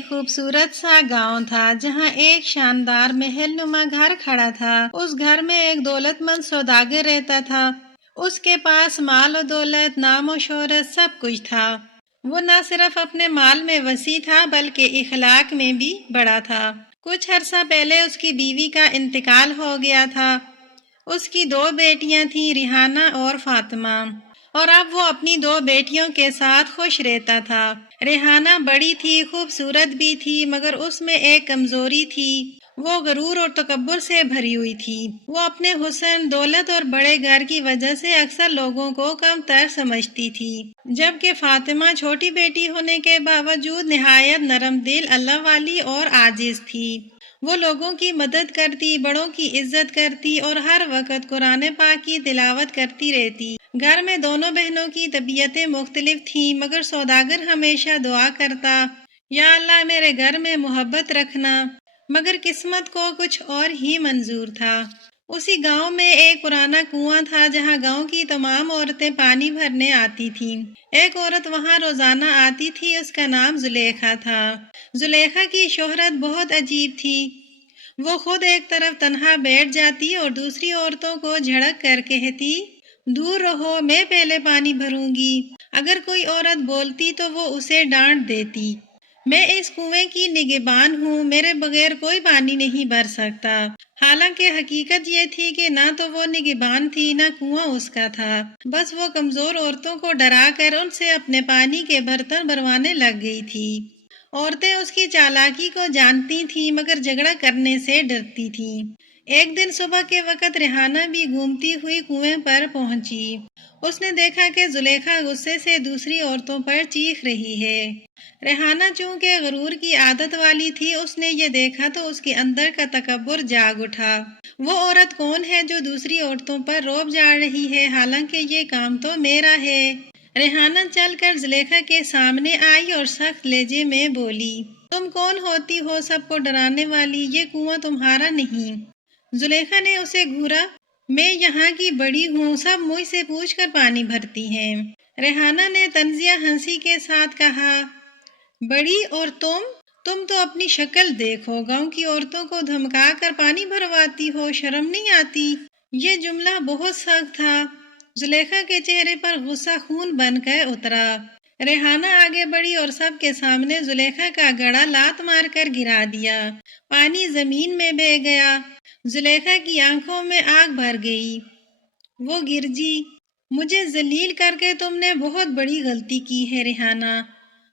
ایک خوبصورت سا گاؤں تھا جہاں ایک شاندار محل نما گھر کھڑا تھا۔ اس گھر میں ایک دولت مند سوداگر رہتا تھا۔ اس کے پاس مال و دولت، نام و شہرت سب کچھ تھا۔ وہ نہ صرف اپنے مال میں وسیع تھا بلکہ اخلاق میں بھی بڑا تھا۔ کچھ عرصہ پہلے اس کی بیوی کا انتقال ہو گیا تھا۔ اس کی 2 بیٹیاں تھیں، ریحانہ اور فاطمہ، اور اب وہ اپنی 2 بیٹیوں کے ساتھ خوش رہتا تھا۔ ریحانہ بڑی تھی، خوبصورت بھی تھی، مگر اس میں ایک کمزوری تھی۔ وہ غرور اور تکبر سے بھری ہوئی تھی۔ وہ اپنے حسن، دولت اور بڑے گھر کی وجہ سے اکثر لوگوں کو کم تر سمجھتی تھی، جبکہ فاطمہ چھوٹی بیٹی ہونے کے باوجود نہایت نرم دل، اللہ والی اور عاجز تھی۔ وہ لوگوں کی مدد کرتی، بڑوں کی عزت کرتی اور ہر وقت قرآن پاک کی تلاوت کرتی رہتی۔ گھر میں دونوں بہنوں کی طبیعتیں مختلف تھیں، مگر سوداگر ہمیشہ دعا کرتا، یا اللہ میرے گھر میں محبت رکھنا۔ مگر قسمت کو کچھ اور ہی منظور تھا۔ اسی گاؤں میں ایک پرانا کنواں تھا جہاں گاؤں کی تمام عورتیں پانی بھرنے آتی تھیں۔ ایک عورت وہاں روزانہ آتی تھی، اس کا نام زلیخا تھا۔ زلیخا کی شہرت بہت عجیب تھی۔ وہ خود ایک طرف تنہا بیٹھ جاتی اور دوسری عورتوں کو جھڑک کر کہتی، دور رہو، میں پہلے پانی بھروں گی۔ اگر کوئی عورت بولتی تو وہ اسے ڈانٹ دیتی، میں اس کنویں کی نگہبان ہوں، میرے بغیر کوئی پانی نہیں بھر سکتا۔ حالانکہ حقیقت یہ تھی کہ نہ تو وہ نگہبان تھی، نہ کنواں اس کا تھا، بس وہ کمزور عورتوں کو ڈرا کر ان سے اپنے پانی کے برتن بھروانے لگ گئی تھی۔ عورتیں اس کی چالاکی کو جانتی تھیں مگر جھگڑا کرنے سے ڈرتی تھیں۔ ایک دن صبح کے وقت ریحانہ بھی گھومتی ہوئی کنویں پر پہنچی۔ اس نے دیکھا کہ زلیخا غصے سے دوسری عورتوں پر چیخ رہی ہے۔ ریحانہ چونکہ غرور کی عادت والی تھی، اس نے یہ دیکھا تو اس کے اندر کا تکبر جاگ اٹھا۔ وہ عورت کون ہے جو دوسری عورتوں پر روب جاڑ رہی ہے، حالانکہ یہ کام تو میرا ہے۔ ریحانہ چل کر زلیخا کے سامنے آئی اور سخت لہجے میں بولی، تم کون ہوتی ہو سب کو ڈرانے والی؟ یہ کنواں تمہارا نہیں۔ زلیخا نے اسے گھورا، میں یہاں کی بڑی ہوں، سب مجھ سے پوچھ کر پانی بھرتی ہیں۔ ریحانہ نے طنزیہ ہنسی کے ساتھ کہا، بڑی اور تم تو اپنی شکل دیکھو، گاؤں کی عورتوں کو دھمکا کر پانی بھرواتی ہو، شرم نہیں آتی؟ یہ جملہ بہت سخت تھا۔ زلیخا کے چہرے پر غصہ خون بن کر اترا۔ ریحانہ آگے بڑھی اور سب کے سامنے زلیخا کا گڑا لات مار کر گرا دیا۔ پانی زمین میں بہہ گیا۔ زلیخا کی آنکھوں میں آگ بھر گئی۔ وہ گرجی، مجھے ذلیل کر کے تم نے بہت بڑی غلطی کی ہے ریحانہ،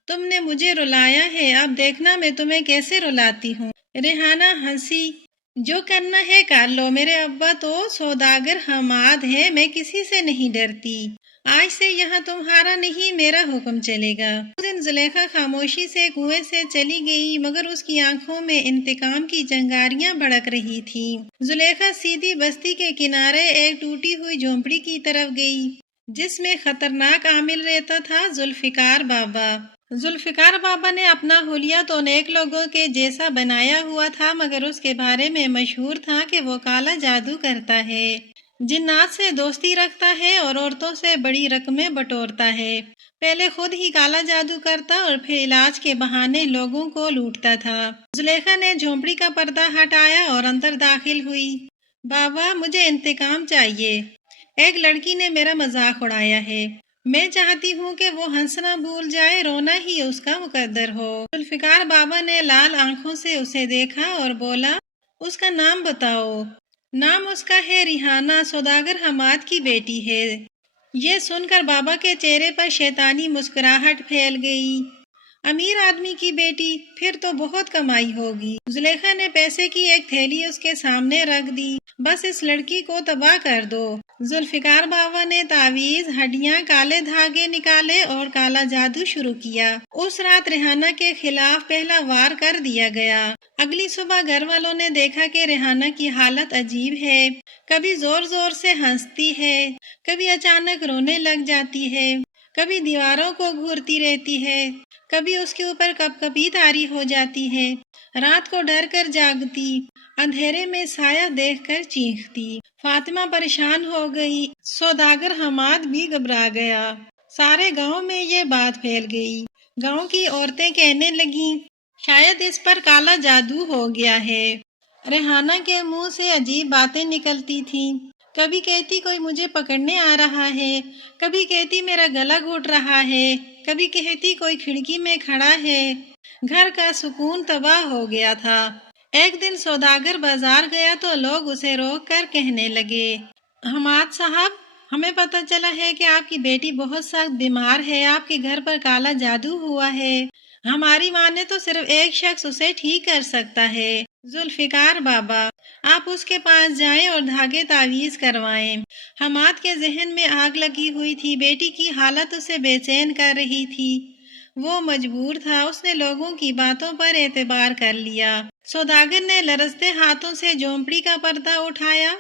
تم نے مجھے رلایا ہے، اب دیکھنا میں تمہیں کیسے رلاتی ہوں۔ ریحانہ ہنسی، جو کرنا ہے کر لو، میرے ابا تو سوداگر حماد ہے، میں کسی سے نہیں ڈرتی، آج سے یہاں تمہارا نہیں میرا حکم چلے گا۔ اس دن زلیخا خاموشی سے کنویں سے چلی گئی، مگر اس کی آنکھوں میں انتقام کی چنگاریاں بھڑک رہی تھیں۔ زلیخا سیدھی بستی کے کنارے ایک ٹوٹی ہوئی جھونپڑی کی طرف گئی جس میں خطرناک عامل رہتا تھا، ذوالفقار بابا۔ ذوالفقار بابا نے اپنا حلیہ تو نیک لوگوں کے جیسا بنایا ہوا تھا، مگر اس کے بارے میں مشہور تھا کہ وہ کالا جادو کرتا ہے، جنات سے دوستی رکھتا ہے اور عورتوں سے بڑی رقمیں بٹورتا ہے۔ پہلے خود ہی کالا جادو کرتا اور پھر علاج کے بہانے لوگوں کو لوٹتا تھا۔ زلیخا نے جھونپڑی کا پردہ ہٹایا اور اندر داخل ہوئی۔ بابا، مجھے انتقام چاہیے، ایک لڑکی نے میرا مذاق اڑایا ہے، میں چاہتی ہوں کہ وہ ہنسنا بھول جائے، رونا ہی اس کا مقدر ہو۔ ذوالفقار بابا نے لال آنکھوں سے اسے دیکھا اور بولا، اس کا نام بتاؤ۔ نام اس کا ہے ریحانہ، سوداگر حماد کی بیٹی ہے۔ یہ سن کر بابا کے چہرے پر شیطانی مسکراہٹ پھیل گئی۔ امیر آدمی کی بیٹی، پھر تو بہت کمائی ہوگی۔ زلیخا نے پیسے کی ایک تھیلی اس کے سامنے رکھ دی، بس اس لڑکی کو تباہ کر دو۔ ذوالفقار بابا نے تعویذ، ہڈیاں، کالے دھاگے نکالے اور کالا جادو شروع کیا۔ اس رات ریحانہ کے خلاف پہلا وار کر دیا گیا۔ اگلی صبح گھر والوں نے دیکھا کہ ریحانہ کی حالت عجیب ہے، کبھی زور زور سے ہنستی ہے، کبھی اچانک رونے لگ جاتی ہے، کبھی دیواروں کو گھورتی رہتی ہے، کبھی اس کے اوپر کپ کپی طاری ہو جاتی ہے، رات کو ڈر کر جاگتی، اندھیرے میں سایہ دیکھ کر چیختی۔ فاطمہ پریشان ہو گئی، سوداگر حماد بھی گھبرا گیا۔ سارے گاؤں میں یہ بات پھیل گئی۔ گاؤں کی عورتیں کہنے لگیں، شاید اس پر کالا جادو ہو گیا ہے۔ ریحانہ کے منہ سے عجیب باتیں نکلتی تھیں۔ کبھی کہتی کوئی مجھے پکڑنے آ رہا ہے، کبھی کہتی میرا گلا گھٹ رہا ہے، کبھی کہتی کوئی کھڑکی میں کھڑا ہے۔ گھر کا سکون تباہ ہو گیا تھا۔ ایک دن سوداگر بازار گیا تو لوگ اسے روک کر کہنے لگے، حماد صاحب، ہمیں پتہ چلا ہے کہ آپ کی بیٹی بہت سخت بیمار ہے، آپ کے گھر پر کالا جادو ہوا ہے۔ ہماری ماں نے تو صرف ایک شخص اسے ٹھیک کر سکتا ہے، ذوالفقار بابا۔ آپ اس کے پاس جائیں اور دھاگے تعویذ کروائیں۔ حماد کے ذہن میں آگ لگی ہوئی تھی، بیٹی کی حالت اسے بے چین کر رہی تھی۔ وہ مجبور تھا، اس نے لوگوں کی باتوں پر اعتبار کر لیا۔ سوداگر نے لرزتے ہاتھوں سے جھونپڑی کا پردہ اٹھایا۔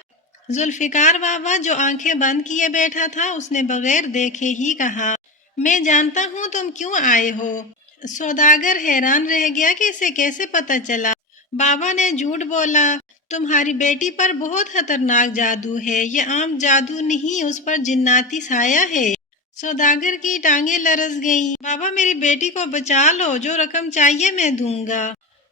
ذوالفقار بابا جو آنکھیں بند کیے بیٹھا تھا، اس نے بغیر دیکھے ہی کہا، میں جانتا ہوں تم کیوں آئے ہو۔ سوداگر حیران رہ گیا کہ اسے کیسے پتہ چلا۔ بابا نے جھوٹ بولا، تمہاری بیٹی پر بہت خطرناک جادو ہے، یہ عام جادو نہیں، اس پر جناتی سایہ ہے۔ سوداگر کی ٹانگیں لرز گئیں۔ بابا میری بیٹی کو بچا لو، جو رقم چاہیے میں دوں گا۔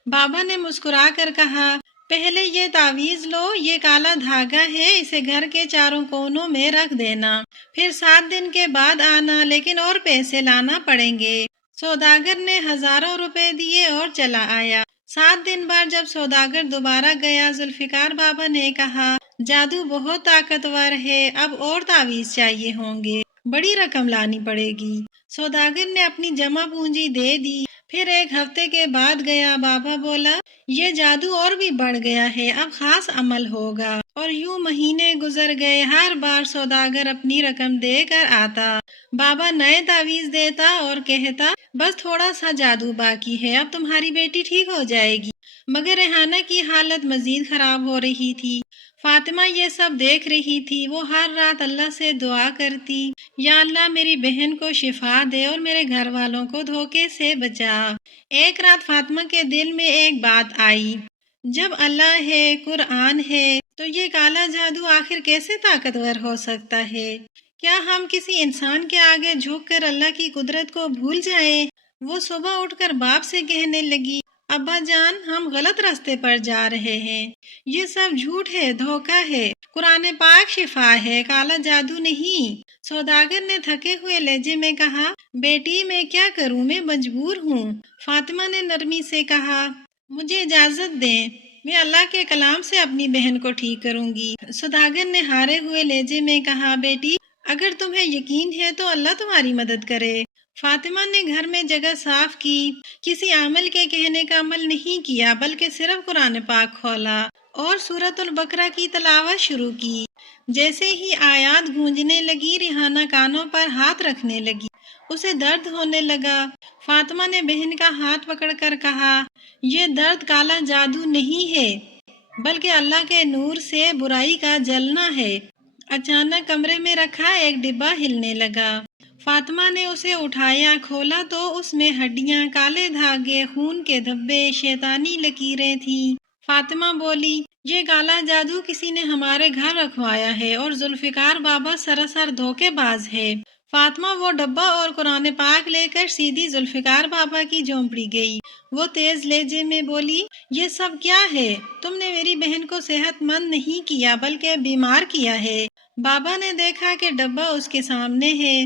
بابا نے مسکرا کر کہا، پہلے یہ تعویذ لو، یہ کالا دھاگا ہے، اسے گھر کے چاروں کونوں میں رکھ دینا، پھر 7 دن کے بعد آنا، لیکن اور پیسے لانا پڑیں گے۔ سوداگر نے ہزاروں روپے دیے اور چلا آیا۔ 7 دن بعد جب سوداگر دوبارہ گیا، ذوالفقار بابا نے کہا، جادو بہت طاقتور ہے، اب اور تعویذ چاہیے ہوں گے، بڑی رقم لانی پڑے گی۔ سوداگر نے اپنی جمع پونجی دے دی، پھر 1 ہفتے کے بعد گیا۔ بابا بولا، یہ جادو اور بھی بڑھ گیا ہے، اب خاص عمل ہوگا۔ اور یوں مہینے گزر گئے، ہر بار سوداگر اپنی رقم دے کر آتا۔ بابا نئے تعویذ دیتا اور کہتا، بس تھوڑا سا جادو باقی ہے، اب تمہاری بیٹی ٹھیک ہو جائے گی۔ مگر ریحانہ کی حالت مزید خراب ہو رہی تھی۔ فاطمہ یہ سب دیکھ رہی تھی۔ وہ ہر رات اللہ سے دعا کرتی، یا اللہ میری بہن کو شفا دے اور میرے گھر والوں کو دھوکے سے بچا۔ ایک رات فاطمہ کے دل میں ایک بات آئی، جب اللہ ہے، قرآن ہے، تو یہ کالا جادو آخر کیسے طاقتور ہو سکتا ہے؟ کیا ہم کسی انسان کے آگے جھک کر اللہ کی قدرت کو بھول جائیں؟ وہ صبح اٹھ کر باپ سے کہنے لگی، ابا جان، ہم غلط راستے پر جا رہے ہیں، یہ سب جھوٹ ہے، دھوکہ ہے، قرآن پاک شفا ہے، کالا جادو نہیں۔ سوداگر نے تھکے ہوئے لہجے میں کہا، بیٹی میں کیا کروں، میں مجبور ہوں۔ فاطمہ نے نرمی سے کہا، مجھے اجازت دیں، میں اللہ کے کلام سے اپنی بہن کو ٹھیک کروں گی۔ سوداگر نے ہارے ہوئے لہجے میں کہا، بیٹی اگر تمہیں یقین ہے تو اللہ تمہاری مدد کرے۔ فاطمہ نے گھر میں جگہ صاف کی، کسی عامل کے کہنے کا عمل نہیں کیا، بلکہ صرف قرآن پاک کھولا اور سورۃ البقرہ کی تلاوت شروع کی۔ جیسے ہی آیات گونجنے لگی، ریحانہ کانوں پر ہاتھ رکھنے لگی، اسے درد ہونے لگا۔ فاطمہ نے بہن کا ہاتھ پکڑ کر کہا، یہ درد کالا جادو نہیں ہے، بلکہ اللہ کے نور سے برائی کا جلنا ہے۔ اچانک کمرے میں رکھا ایک ڈبہ ہلنے لگا۔ فاطمہ نے اسے اٹھایا، کھولا تو اس میں ہڈیاں، کالے دھاگے، خون کے دھبے، شیطانی لکیریں تھیں۔ فاطمہ بولی، یہ کالا جادو کسی نے ہمارے گھر رکھوایا ہے اور ذوالفقار بابا سراسر دھوکے باز ہے۔ فاطمہ وہ ڈبہ اور قرآن پاک لے کر سیدھی ذوالفقار بابا کی جھونپڑی گئی۔ وہ تیز لہجے میں بولی، یہ سب کیا ہے؟ تم نے میری بہن کو صحت مند نہیں کیا بلکہ بیمار کیا ہے۔ بابا نے دیکھا کہ ڈبہ اس کے سامنے ہے۔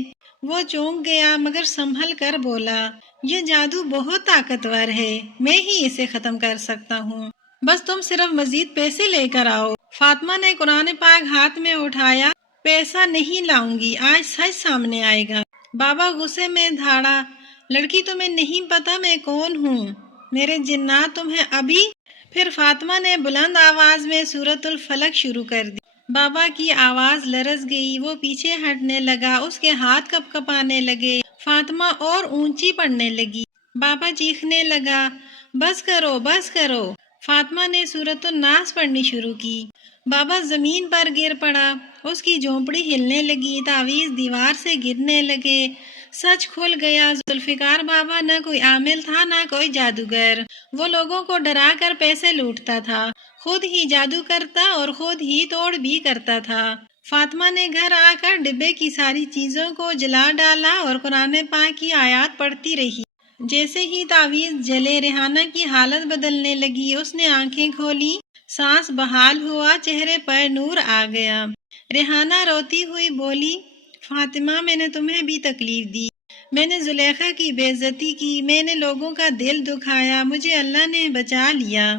وہ چونک گیا مگر سنبھل کر بولا، یہ جادو بہت طاقتور ہے، میں ہی اسے ختم کر سکتا ہوں، بس تم صرف مزید پیسے لے کر آؤ۔ فاطمہ نے قرآن پاک ہاتھ میں اٹھایا، پیسہ نہیں لاؤں گی، آج سچ سامنے آئے گا۔ بابا غصے میں دھاڑا، لڑکی تمہیں نہیں پتا میں کون ہوں، میرے جنات تمہیں ابھی۔ پھر فاطمہ نے بلند آواز میں سورۃ الفلق شروع کر دی۔ بابا کی آواز لرز گئی، وہ پیچھے ہٹنے لگا، اس کے ہاتھ کپ کپانے لگے۔ فاطمہ اور اونچی پڑنے لگی۔ بابا چیخنے لگا، بس کرو، بس کرو۔ فاطمہ نے سورۃ الناس پڑھنی شروع کی۔ بابا زمین پر گر پڑا، اس کی جھونپڑی ہلنے لگی، تعویذ دیوار سے گرنے لگے۔ سچ کھل گیا، ذوالفقار بابا نہ کوئی عامل تھا نہ کوئی جادوگر، وہ لوگوں کو ڈرا کر پیسے لوٹتا تھا، خود ہی جادو کرتا اور خود ہی توڑ بھی کرتا تھا۔ فاطمہ نے گھر آ کر ڈبے کی ساری چیزوں کو جلا ڈالا اور قرآن پاک کی آیات پڑھتی رہی۔ جیسے ہی تعویذ جلے ریحانہ کی حالت بدلنے لگی، اس نے آنکھیں کھولی، سانس بحال ہوا، چہرے پر نور آ گیا۔ ریحانہ روتی ہوئی بولی، فاطمہ میں نے تمہیں بھی تکلیف دی، میں نے زلیخا کی بے عزتی کی، میں نے لوگوں کا دل دکھایا، مجھے اللہ نے بچا لیا۔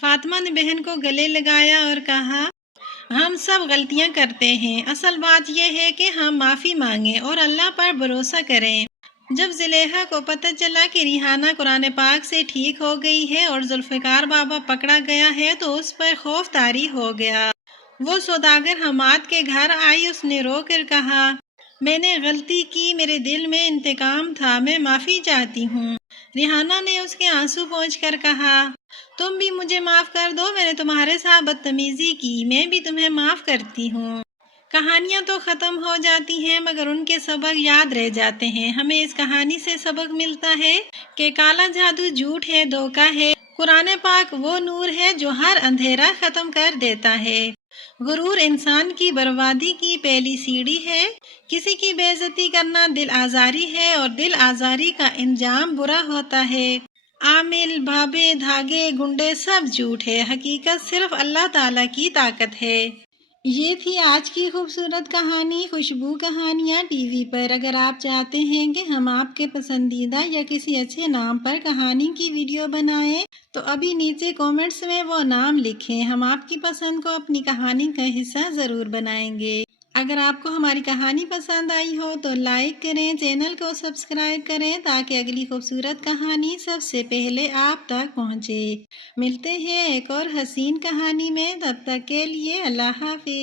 فاطمہ نے بہن کو گلے لگایا اور کہا، ہم سب غلطیاں کرتے ہیں، اصل بات یہ ہے کہ ہم معافی مانگیں اور اللہ پر بھروسہ کریں۔ جب زلیخا کو پتہ چلا کہ ریحانہ قرآن پاک سے ٹھیک ہو گئی ہے اور ذوالفقار بابا پکڑا گیا ہے تو اس پر خوف طاری ہو گیا۔ وہ سوداگر حماد کے گھر آئی، اس نے رو کر کہا، میں نے غلطی کی، میرے دل میں انتقام تھا، میں معافی چاہتی ہوں۔ ریحانہ نے اس کے آنسو پونچھ کر کہا، تم بھی مجھے معاف کر دو، میں نے تمہارے ساتھ بدتمیزی کی، میں بھی تمہیں معاف کرتی ہوں۔ کہانیاں تو ختم ہو جاتی ہیں مگر ان کے سبق یاد رہ جاتے ہیں۔ ہمیں اس کہانی سے سبق ملتا ہے کہ کالا جادو جھوٹ ہے، دھوکہ ہے۔ قرآن پاک وہ نور ہے جو ہر اندھیرا ختم کر دیتا ہے۔ غرور انسان کی بربادی کی پہلی سیڑھی ہے۔ کسی کی بے عزتی کرنا دل آزاری ہے اور دل آزاری کا انجام برا ہوتا ہے۔ عامل، بھابے، دھاگے، گنڈے سب جھوٹ ہے، حقیقت صرف اللہ تعالیٰ کی طاقت ہے۔ یہ تھی آج کی خوبصورت کہانی خوشبو کہانیاں ٹی وی پر۔ اگر آپ چاہتے ہیں کہ ہم آپ کے پسندیدہ یا کسی اچھے نام پر کہانی کی ویڈیو بنائیں تو ابھی نیچے کومنٹس میں وہ نام لکھیں، ہم آپ کی پسند کو اپنی کہانی کا حصہ ضرور بنائیں گے۔ اگر آپ کو ہماری کہانی پسند آئی ہو تو لائک کریں، چینل کو سبسکرائب کریں تاکہ اگلی خوبصورت کہانی سب سے پہلے آپ تک پہنچے۔ ملتے ہیں ایک اور حسین کہانی میں، تب تک کے لیے اللہ حافظ۔